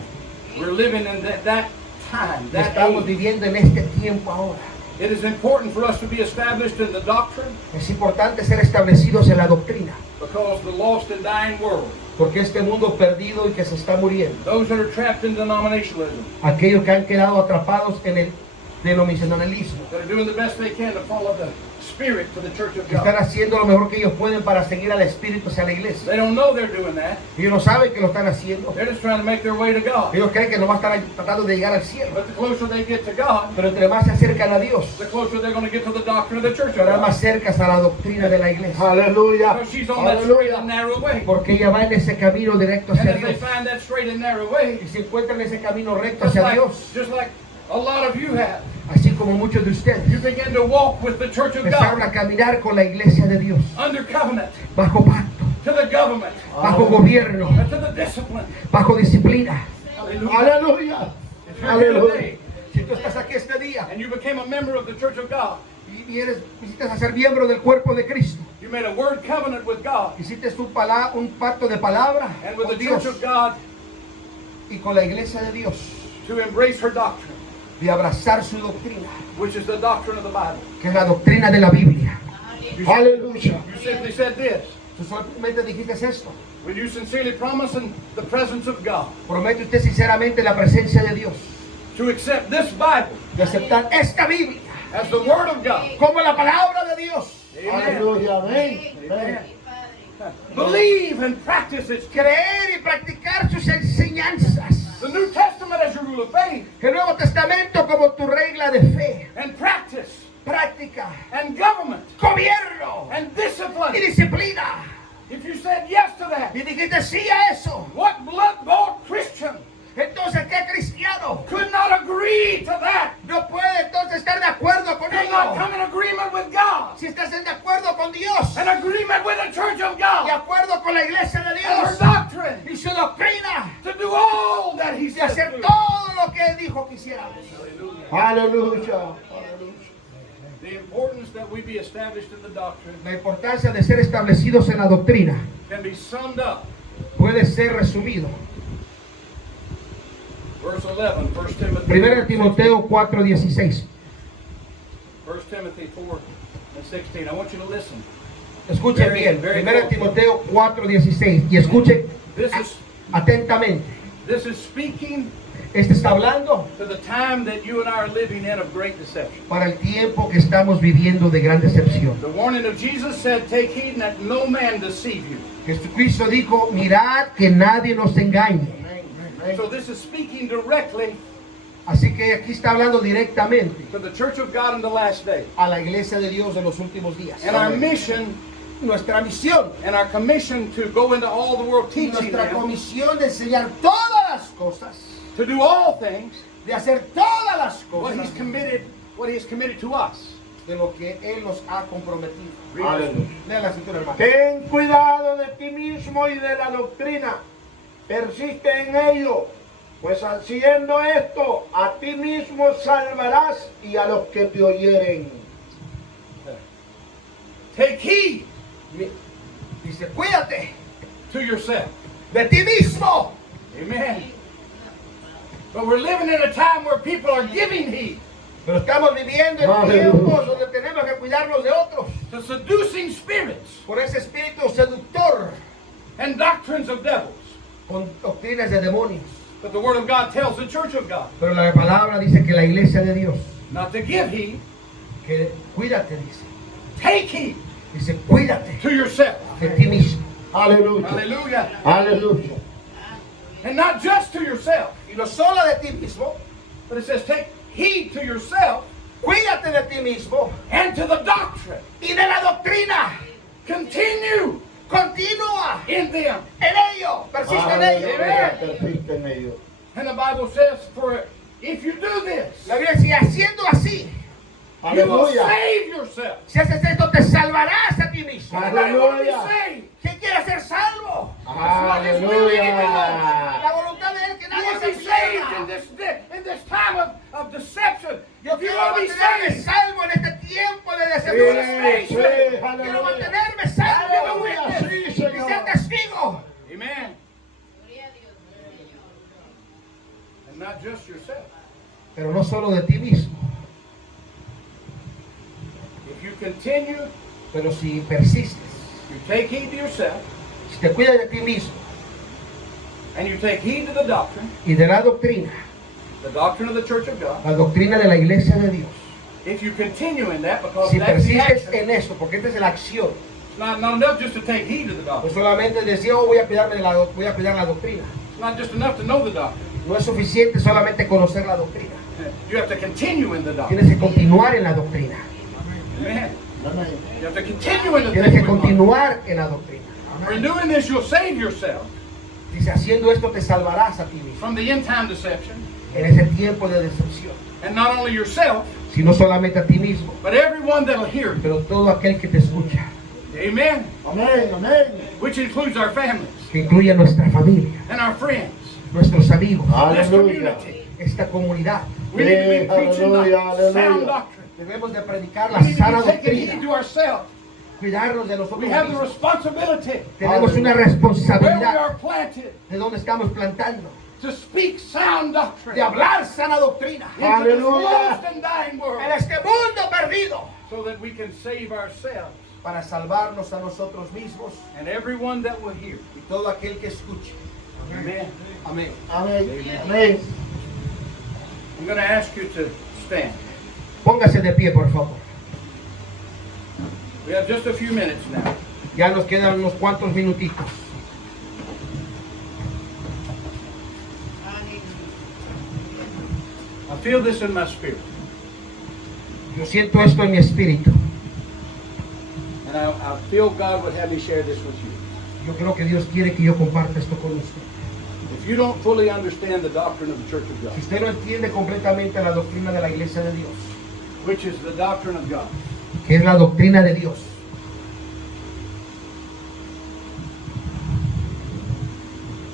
We're living in that time, that Estamos age. viviendo en este tiempo ahora. It is important for us to be established in the doctrine Es importante ser establecidos en la doctrina. because the lost and dying world, Porque este mundo perdido y que se está muriendo, those that are trapped in denominationalism, aquellos que han quedado atrapados en el denominacionalismo, that are doing the best they can to follow the Spirit for the church of que están God. haciendo lo mejor que ellos pueden para seguir al espíritu hacia la iglesia. They don't know they're doing that. Ellos no saben que lo están haciendo. They're just trying to make their way to God. Ellos creen que no va a estar tratando de llegar al cielo. But the closer they get to God, Pero entre más se acercan a Dios, the closer they're going to get to the doctrine of the church of estarán más God. cerca a la doctrina de la iglesia. Aleluya. Because she's on that straight and narrow way. Porque ella va en ese camino directo And hacia if they Dios. find that straight and narrow way, Y se encuentran en ese camino recto hacia Dios, just like a lot of you have, así como muchos de ustedes, you begin to walk with the church of empezaron God a caminar con la iglesia de Dios, under covenant bajo pacto, to the government, bajo gobierno, and to the discipline. bajo disciplina. Hallelujah. Aleluya. If you're here Aleluya. today Si tú estás aquí este día and you became a member of the church of God, y visitas a ser miembro del cuerpo de Cristo, you made a word covenant with God hiciste un pacto de palabra and with con the Dios church of God y con la iglesia de Dios, to embrace her doctrine, de abrazar su doctrina, which is the doctrine of the Bible. que es la doctrina de la Biblia. Aleluya. You simply said this. Tú solamente dijiste esto. Will you sincerely promise in the presence of God Promete usted sinceramente la presencia de Dios, to accept this Bible de aceptar esta Biblia as the Word of God? como la palabra de Dios. Amen. Aleluya. Amén. Amén. Believe and practice its Creer y practicar sus enseñanzas. the New Testament as your rule of faith, El Nuevo Testamento como tu regla de fe, and practice, práctica, and government, gobierno and y discipline. disciplina. If you said yes to that, Y dijiste sí a eso. what blood-bought Christian Entonces, ¿qué cristiano could not agree to that? no puede entonces estar de acuerdo con Could not ello? come in agreement with God, Si estás en de acuerdo con Dios, in agreement with the church of de God, acuerdo con la iglesia de and her Dios doctrine, y su doctrina, to do all that He de says hacer to. todo lo que Él dijo que hiciéramos. Aleluya. The importance that we be established in the doctrine La importancia de ser establecidos en la doctrina can be summed up. puede ser resumido. Verse 11, 1 Timothy. 1 Timoteo 4:16. 1 Timothy 4 and 16. I want you to listen. Escuchen bien, 1 Timoteo 4:16. Y escuchen This is atentamente. this is speaking Este está hablando to the time that you and I are living in of great deception. para el tiempo que estamos viviendo de gran decepción. The warning of Jesus said, "Take heed that no man deceive you." Jesucristo dijo, mirad que nadie nos engañe. So this is speaking directly Así que aquí está hablando directamente to the church of God in the last day. a la iglesia de Dios de los últimos días. And our mission Nuestra misión and our commission to go into all the world y teaching nuestra them comisión de enseñar todas las cosas, to do all things de hacer todas las what cosas he has committed to us. de lo que Él nos ha comprometido. Aleluya. Lea la escritura, hermano. Ten cuidado de ti mismo y de la doctrina. Persiste en ello, pues haciendo esto, a ti mismo salvarás y a los que te oyeren. Take heed Dice, cuídate to yourself. de ti mismo. Amen. But we're living in a time where people are giving heed. Pero estamos viviendo en Aleluya. tiempos donde tenemos que cuidarnos de otros. to seducing spirits Por ese espíritu seductor and doctrines of devils. con doctrinas de demonios. But the Word of God tells the church of God Pero la palabra dice que la iglesia de Dios, not to give heed, que cuídate, dice. take heed Dice, cuídate to yourself. de ti mismo. Aleluya. Hallelujah. Aleluya. And not just to yourself, Y no solo de ti mismo, but it says take heed to yourself cuídate de ti mismo and to the doctrine. y de la doctrina. Continue Continúa in them. en ello, persiste en ello. Aleluya. Persiste en ello. And the Bible says, for if you do this, La Biblia dice, haciendo así, you will Aleluya. save yourself. si haces esto, te salvarás a ti mismo. Anybody want to be Aleluya. saved? ¿Quién quiere ser salvo? Aleluya. La voluntad de Él que You nadie want to se be saved in pierda. this time of deception. Yo If you quiero want to be mantenerme saved, salvo en este tiempo de Sí, decepción. sí, Quiero aleluya. mantenerme salvo de Aleluya, witness sí, y Señor. ser testigo. amen. Gloria a Dios, Señor. And not just yourself. Pero no solo de ti mismo, If you continue, pero si persistes, you take heed to yourself, si te cuidas de ti mismo and you take heed to the doctrine y de la doctrina of the Church of God. la doctrina de la iglesia de Dios, If you continue in that, because si that's the persistes action, en esto, porque esta es la acción, it's not enough just to take heed to the no doctrine. solamente decir, oh, voy a cuidar la doctrina, It's not just enough to know the doctrine. no es suficiente solamente conocer la doctrina, You have to continue in the doctrine. tienes que continuar en la doctrina, Amen. Amén. You have to continue in the tienes que things we want. continuar en la doctrina. For in doing this, you'll save yourself Dice, haciendo esto te salvarás a ti mismo from the end time deception, en ese tiempo de decepción, and not only yourself, sino solamente a ti mismo, but everyone that'll hear you. pero todo aquel que te escucha, Amen. Amén. Amén. Which includes our families que incluye a nuestra familia, and our friends, nuestros amigos, this Aleluya. community. esta comunidad. We need to be preaching Aleluya, the sound aleluya. doctrine. Debemos de predicar la We need to sana be taking heed doctrina, to ourselves. cuidarnos de nosotros We have the mismos. responsibility Tenemos una where we responsabilidad are planted de donde estamos plantando, to speak sound doctrine de hablar sana doctrina into this Aleluya. lost and dying world, en este mundo perdido, so that we can save ourselves para salvarnos a nosotros mismos and everyone that will hear. y todo aquel que escuche. Amen. Amén. Amén. Amén. I'm going to ask you to stand. Póngase de pie, por favor. We have just a few minutes now. Ya nos quedan unos cuantos minutitos. I feel this in my spirit, Yo siento esto en mi espíritu. and I feel God would have me share this with you. Yo creo que Dios quiere que yo comparta esto con usted. If you don't fully understand the doctrine of the Church of God, Si usted no entiende completamente la doctrina de la iglesia de Dios, which is the doctrine of God, que es la doctrina de Dios,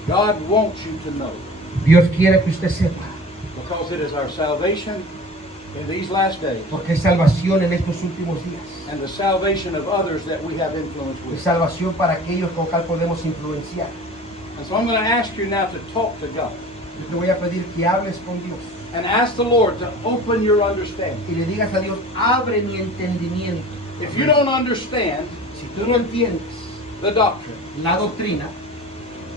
God wants you to know, Dios quiere que usted sepa, because it is our salvation in these last days porque es salvación en estos últimos días. and the salvation of others that we have influence Es with. salvación para aquellos con cual podemos influenciar. And so I'm going to ask you now to talk to God Yo te voy a pedir que hables con Dios and ask the Lord to open your understanding. y le digas a Dios, abre mi entendimiento. If you don't understand Si tú no entiendes the doctrine, la doctrina,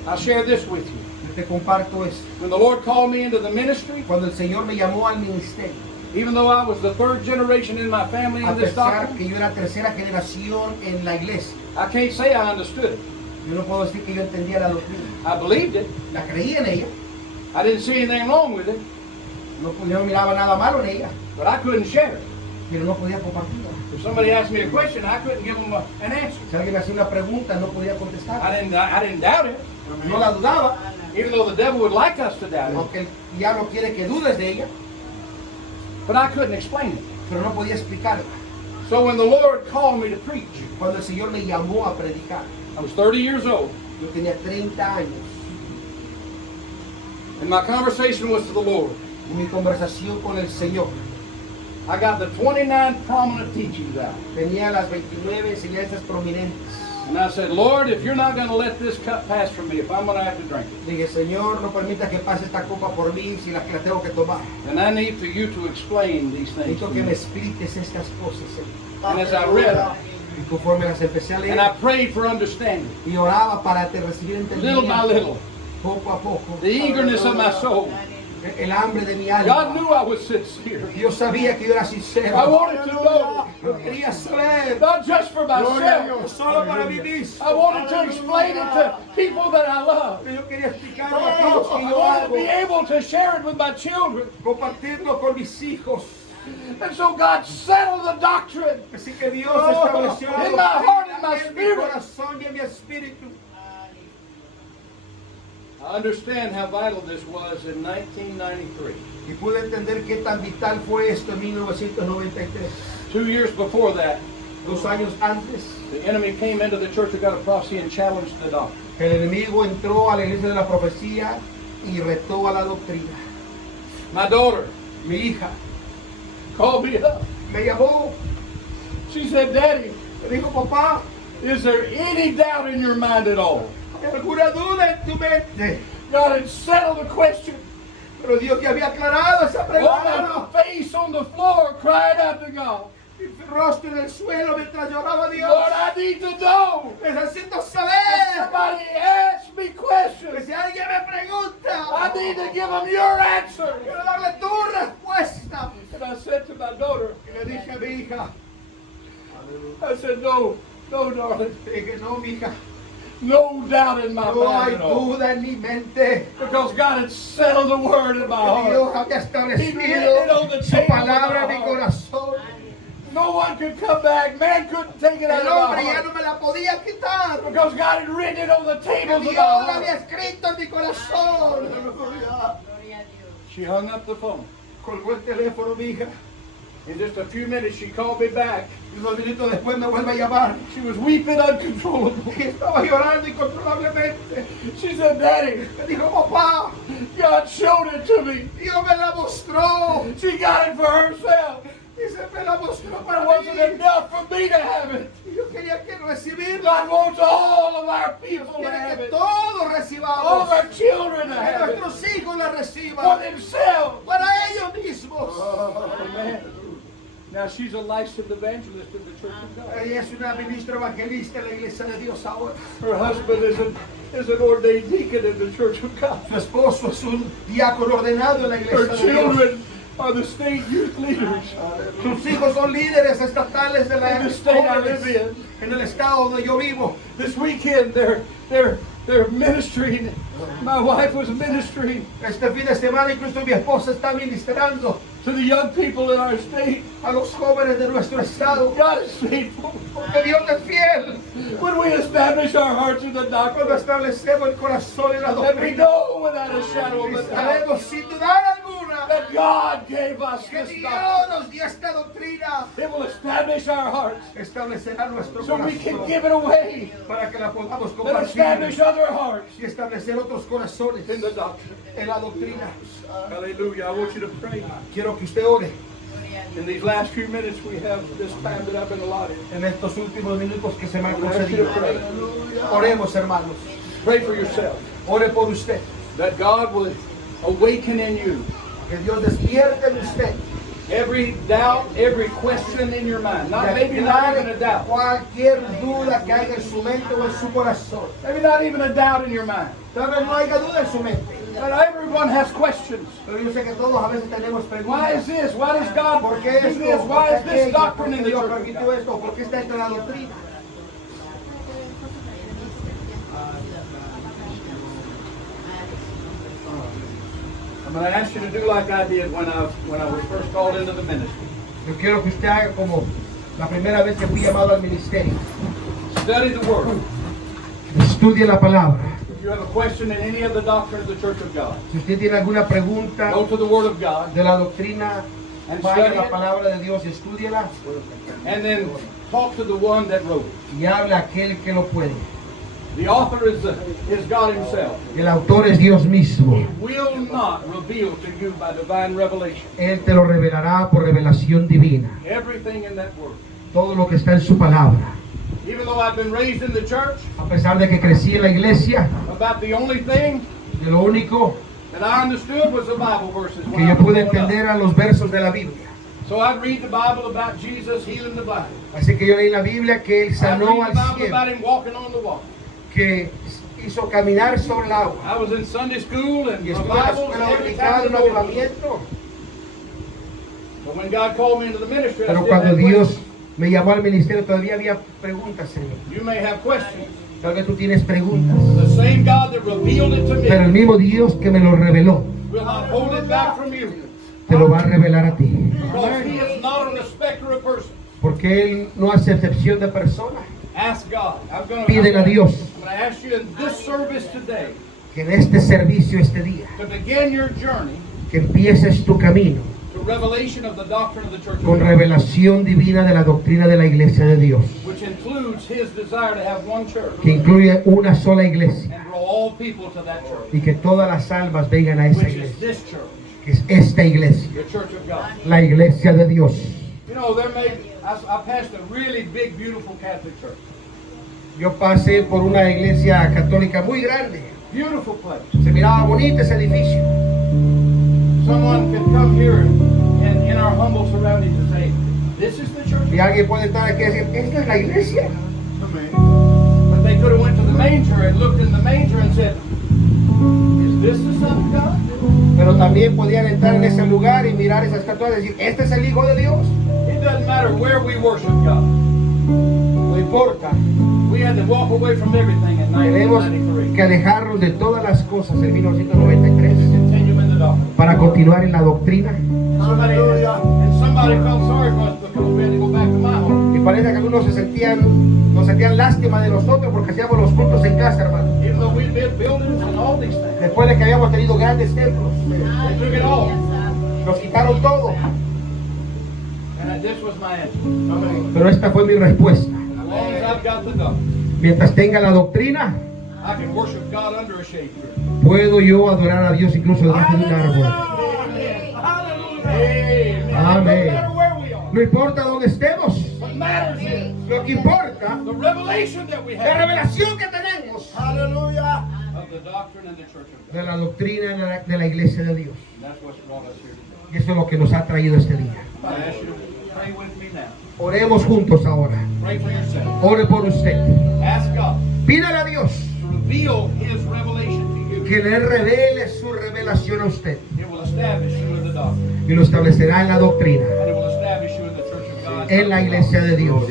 I'll share this with you. yo te comparto esto. When the Lord called me into the ministry, Cuando el Señor me llamó al ministerio, even though I was the third generation in my family a in this pesar doctrine, que yo era tercera generación en la iglesia, I can't say I understood it. yo no puedo decir que yo entendía la doctrina. I believed it. La creía en ella, I didn't see anything wrong with it, no, yo no miraba nada malo en ella, but I couldn't share it. pero no podía compartirla. If somebody asked me a question, I couldn't give them an answer. Si alguien me hacía una pregunta, no podía contestar. I didn't doubt it, No la dudaba, even though the devil would like us to doubt it, aunque el diablo quiere que dudes de ella, but I couldn't explain it. pero no podía explicarla. So when the Lord called me to preach, Cuando el Señor me llamó a predicar, I was 30 years old, yo tenía 30 años and my conversation was to the Lord. y mi conversación con el Señor I got the 29 prominent teachings out. tenía las 29 enseñanzas prominentes. And I said, Lord, if you're not going to let this cup pass from me, if I'm going to have to drink it, Dije, Señor, no permita que pase esta copa por mí si la tengo que tomar. then I need for you to explain these things. Necesito to que me me. expliques estas cosas, Señor. And as I read them, Y conforme las empecé a and I leer prayed for understanding, y oraba para te recibir little by entendimiento, little, poco a poco, the eagerness of my soul. el hambre de mi God alma. knew I was sincere. Dios sabía que yo era I sincero. wanted to know, Yo quería saber, not just for no myself, solo para mí mismo. I wanted to explain it to people that I love. Yo quería explicarlo a aquellos que I yo wanted to amo, be able to share it with my children. compartirlo con mis hijos. And so God settled the doctrine. Así que Dios estableció la In my heart, in doctrina my en mi spirit. corazón y en mi espíritu. I understand how vital this was in 1993. Y pude entender qué tan vital fue esto en 1993. 2 years before that, 2 años antes, the enemy came into the Church of God of Prophecy and challenged the doctrine. el enemigo entró a la iglesia de la profecía y retó a la doctrina. My daughter Mi hija called me up. me llamó, She said, Daddy, me dijo, papá, is there any doubt in your mind at all? ¿hay alguna duda en tu mente? God had settled the question. Pero Dios ya había aclarado esa On pregunta. my face on the floor, cried out to God. Mi rostro en el suelo mientras lloraba a Dios. Lord, I need to know. Necesito saber. Somebody ask me Que questions. si alguien me pregunta, I need to give them your answer. quiero darle tu respuesta. And I said to my daughter, Y le dije a mi hija, I said, no, darling. le dije, no, mi hija, No doubt in my no mind hay at all. duda en mi mente. Because God had settled the word in my Que Dios heart. había He written it on establecido the su table of palabra en my mi heart. corazón. No one could come back. Man couldn't take it out El of my hombre ya heart. no me la podía quitar. Because God had written it on the Que tables of Dios my la heart. había escrito en mi corazón. Gloria a Dios. She hung up the phone. Colgó el teléfono mi hija. In just a few minutes, she called me back. Y unos minutos después me vuelve a llamar. She was weeping uncontrollably. Y estaba llorando incontrolablemente. She said, Daddy, Me dijo, papá, God showed it to me. Dios me la mostró. She got it for herself. Dice, me la mostró It para wasn't mí. enough for me to have it. Y yo quería que recibirla. God wants all of our people to Quiere have que it. todos All of recibamos. our children to Que have it. nuestros hijos la For reciban. themselves. Para ellos mismos. Amen. Now she's a licensed evangelist in the Church of God. Ella es una ministra evangelista en la iglesia de Dios ahora. Her husband is an ordained deacon in the Church of God. Su esposo es un diácono ordenado en la Her iglesia de Dios. children are the state youth leaders Sus hijos son líderes estatales de la in the state I live jóvenes in. en el estado donde yo vivo. This weekend they're ministering. My wife was ministering Este fin de semana incluso mi esposa está ministrando to the young people in our state. a los jóvenes de nuestro estado. God is faithful. Porque Dios es fiel. When we establish our hearts in the Cuando doctrine, establecemos el corazón en la that we doctrina, know without a shadow of a doubt sabemos sin dudar alguna that God gave us que this Dios doctrine. nos dio esta doctrina. It will establish our hearts Establecerá nuestro so we can corazón give it away para que la podamos and compartir establish other hearts y establecer otros corazones in the doctrine. en la doctrina. Hallelujah. I want you to pray. Quiero que usted ore Gloria a In Dios. these last few minutes we have this time that I've been allotted. en estos últimos minutos que se me han I want you to concedido. pray. Oremos, hermanos. Pray for yourself. Ore por usted. That God would awaken in you Que Dios despierte en usted. every doubt, every question in your mind. Not maybe not even a Aclare doubt. cualquier duda que haya en su mente o en su corazón. Maybe not even a doubt in your mind. Tal vez no haya duda en su mente. But everyone has questions. Pero yo sé que todos a veces tenemos Why is preguntas. this? Why does God ¿Por do qué esto? this? ¿Por Why qué is this aquello? ¿Por doctrine qué in the Dios church? of permitió God? esto? ¿Por qué está entre la doctrina? I'm going to ask you to do like I did when I was first called into the ministry. Yo quiero que usted haga como la primera vez que fui llamado al ministerio. Study the Word. Estudie la palabra. If you have a question in any of the doctrine of the Church of God, Si usted tiene alguna pregunta go to the Word of God de la doctrina, and vaya a study la it, palabra de Dios y estúdiela and then talk to the one that wrote it. y hable a aquel que lo puede. The author is God Himself. El autor es Dios mismo. Will not reveal to you by divine revelation Él te lo revelará por revelación divina. everything in that Word. Todo lo que está en su palabra. even though I've been raised in the church, a pesar de que crecí en la iglesia, about the only thing de lo único that I understood was the Bible verses. que When I yo was pude growing up. entender eran los versos de la Biblia. So I'd read the Bible about Jesus healing the blind. Así que yo leí en la Biblia que él I'd sanó read the al Bible ciego, about him walking on the water. que hizo caminar sobre el agua. I was in Sunday school and Y estuve en la revivals and escuela every dominical, time. un avivamiento. But when God called me into the ministry, I Pero still cuando had Dios questions. me llamó al ministerio todavía había preguntas, Señor. You may have questions. Tal vez tú tienes preguntas. The same God that revealed it to Pero el me mismo Dios que me lo reveló, will not hold it back from you. te lo va a revelar a ti. Because He is not a respecter of persons. Porque Él no hace excepción de personas. Ask God. I'm going Pídele a Dios to ask you in this service today que en este servicio, este día, to begin your journey que empieces tu camino to revelation of the doctrine of the Church of con God, revelación divina de la doctrina de la iglesia de Dios, which includes His desire to have one church que incluye una sola iglesia and draw all people to that church, y que todas las almas vengan a esa which is iglesia, this church, que es esta iglesia, the Church of God. la iglesia de Dios. You know, I passed a really big, beautiful Catholic church. Yo pasé por una iglesia católica muy grande, Beautiful place. se miraba bonito ese edificio. Someone could come here and in our humble surroundings and say, this is the church. Y alguien puede estar aquí y decir, esta es la iglesia. But they could have went to the manger and looked in the manger and said, is this the Son of God? Pero también podían entrar en ese lugar y mirar esas estatuas y decir, este es el Hijo de Dios. It doesn't matter where we worship God. No importa. We had to walk away from everything in Tenemos 1993 que alejarnos de todas las cosas en to 1993 continue in the doctrine. para continuar en la doctrina. Somebody felt sorry for us because we had to go back to my home. Y parece que algunos nos sentían lástima de nosotros porque hacíamos los cultos en casa, hermano. Even though we built buildings and all these things. Después de que habíamos tenido grandes templos, They took it all. nos quitaron todo. And this was my answer. Pero esta fue mi respuesta. As long as I've got the doctrine, Mientras tenga la doctrina, I can worship God under a shade tree. puedo yo adorar a Dios incluso debajo de un árbol. Amen. Amén. No matter where we are. No importa dónde estemos, What matters is lo que importa the revelation that we la have revelación que tenemos of the doctrine and the church of God. de la doctrina de la iglesia de Dios. And that's what's brought us here today. Y eso es lo que nos ha traído este día. I ask you to pray with me now. Oremos juntos ahora. Pray for yourself. Ore por usted. Ask God Pídale a Dios to reveal His revelation to you. que le revele su revelación a usted It will establish you in the doctrine. y lo establecerá en la doctrina, And it will establish you in the church of God. en la iglesia de Dios.